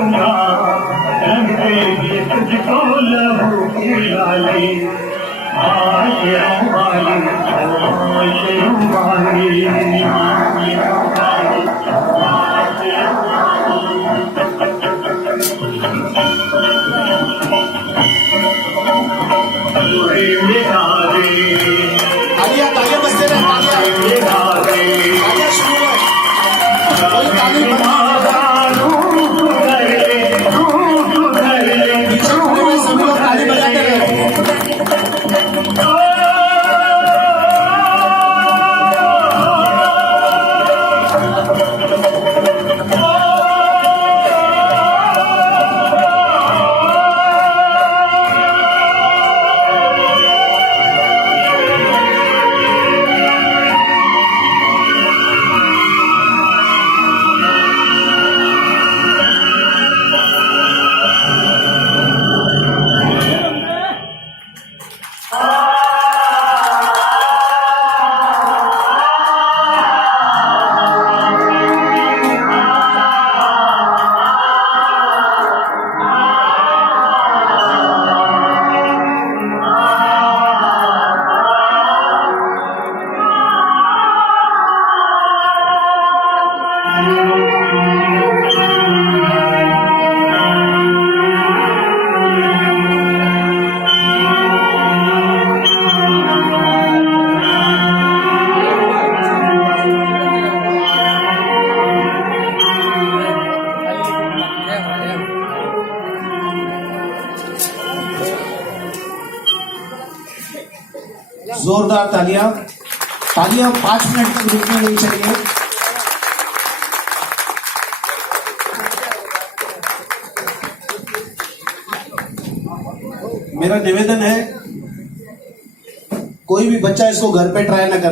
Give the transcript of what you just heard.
दूंगा रंगेगी तुझको लहू पिलाले आशियों वाली तालिया बसते रहे तालिया शुरू है ताली पीछे खड़े हुए सभी लोग ताली बजाते रहे जोरदार तालियां 5 मिनट तक रुकनी नहीं चाहिए। मेरा निवेदन है कोई भी बच्चा इसको घर पे ट्राई ना करे।